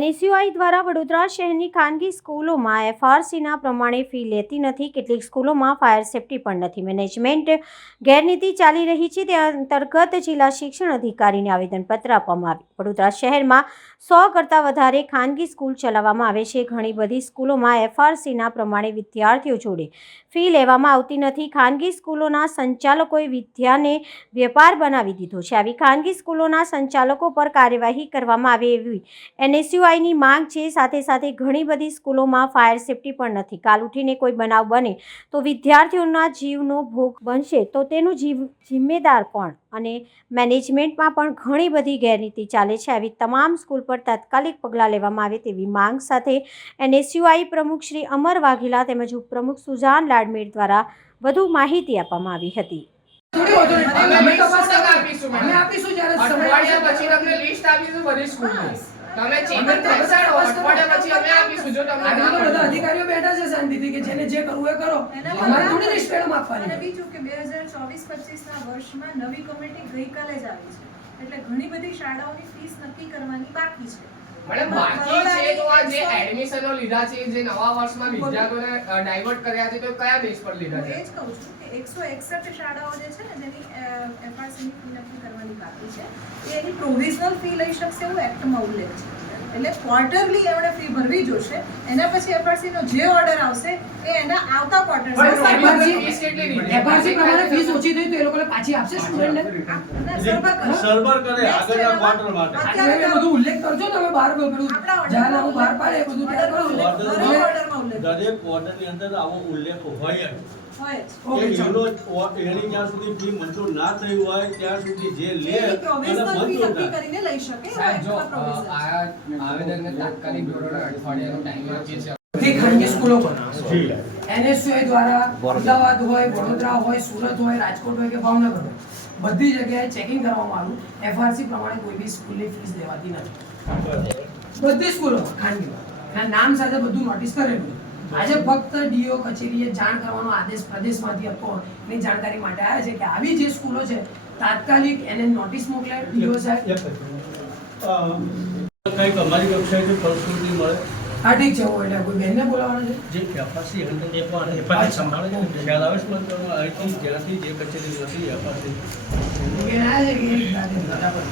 NSUI દ્વારા વડોદરા શહેરની ખાનગી સ્કૂલોમાં FRCના પ્રમાણે ફી લેતી નથી. કેટલીક સ્કૂલોમાં ફાયર સેફ્ટી પણ નથી. મેનેજમેન્ટ ગેરરીતિ ચાલી રહી છે. તે અંતર્ગત જિલ્લા શિક્ષણ અધિકારીને આવેદનપત્ર આપવામાં આવ્યું. વડોદરા શહેરમાં 100 કરતાં વધારે ખાનગી સ્કૂલ ચલાવવામાં આવે છે. ઘણી બધી સ્કૂલોમાં FRCના પ્રમાણે વિદ્યાર્થીઓ જોડે ફી લેવામાં આવતી નથી. ખાનગી સ્કૂલોના સંચાલકોએ વિદ્યાને વેપાર બનાવી દીધો છે. આવી ખાનગી સ્કૂલોના સંચાલકો પર કાર્યવાહી કરવામાં આવે એવી NSUIની માંગ છે. સાથે સાથે ઘણી બધી સ્કૂલોમાં ફાયર સેફ્ટી પણ નથી. કાલ ઉઠીને કોઈ બનાવ બને તો વિદ્યાર્થીઓના જીવનો ભોગ બનશે તો તેનું જિમ્મેદાર કોણ? અને મેનેજમેન્ટમાં પણ ઘણી બધી ગેરરીતિ ચાલે છે. આવી તમામ સ્કૂલ પર તાત્કાલિક પગલાં લેવામાં આવે તેવી માંગ સાથે NSUI પ્રમુખ શ્રી અમર વાઘેલા તેમજ ઉપપ્રમુખ સુજાન લાડમેર દ્વારા વધુ માહિતી આપવામાં આવી હતી. અધિકારીઓ બેઠા છે શાંતિથી કે જેને જે કરવું એ કરો. અમારે થોડી લિસ્ટ મેડમ આપવાની. અને બીજું કે 2024-25 ના વર્ષમાં નવી કમિટી ગઈકાલે જ આવી છે. એટલે ઘણી બધી શાળાઓની ફીસ નક્કી કરવાની બાકી છે. મેડમ બાકી છે તો આ જે એડમિશનો લીધા છે, જે નવા વર્ષમાં વિદ્યાર્થીઓને ડાયવર્ટ કર્યા છે, તો કયા બેઝ પર લીધા છે? હું એ જ કહું છું કે 161 શાળાઓ જે છે ને જેની FRCની ફી નક્કી કરવાની બાકી છે, એ એની પ્રોવિઝનલ ફી લઈ શકશે એવું એક્ટમાં ઉલ્લેખ છે. એટલે ક્વાર્ટરલી એમણે ફી ભરવી જોશે. એના પછી FRC નો જે ઓર્ડર આવશે એ એના આવતા ક્વાર્ટર FRC પ્રમાણે ફીસ ઓછી થઈ તો એ લોકોને પાછી આપશે સ્ટુડન્ટને સર્વર કરે આગળના ક્વાર્ટર માટે. અત્યારે બધું ઉલ્લેખ કરજો તમે બહાર પેલું જાહેરનામું બહાર પાડે બધું તૈયાર કરો. દરેક ક્વાર્ટરની અંદર આવો ઉલ્લેખ હોય જ. એની જ્યાં સુધી ફી મંજૂર ના થઈ હોય ત્યાં સુધી જે લે અને મંજૂર કરીને લઈ શકે. આવેદનને તાત્કાલિક ધોરણે અઠવાડિયાનો ટાઈમ આપીએ છીએ. બધી ખાનગી સ્કૂલો પર NSUI દ્વારા અમદાવાદ હોય, વડોદરા હોય, સુરત હોય, રાજકોટ હોય કે ભાવનગર હોય, બધી જગ્યાએ ચેકિંગ કરવામાં આવ્યું. FRC પ્રમાણે કોઈ બી સ્કૂલની ફીસ દેવાતી નથી. બધી સ્કૂલોમાં ખાનગીમાં નામ સાથે બધું નોટિસ કરેલું. આજે ફક્ત DO કચેરીએ જાણ કરવાનો આદેશ પ્રદેશમાંથી હતો. એની જાણકારી માટે આવ્યા છે કે આવી જે સ્કૂલો છે તાત્કાલિક એને નોટિસ મોકલે DO સાહેબ. કંઈક અમારી વેબસાઇટે ફલશ્રુતિ મળે. હા ઠીક છે. હું એટલે કોઈ બેનને બોલાવવાનો છે જે FRC હેન્ડલ એ પણ સંભાળે છે ખ્યાલ આવે છે મને અહીંથી જ્યાંથી જે કચેરી હતી FRC કે ના છે કે બરાબર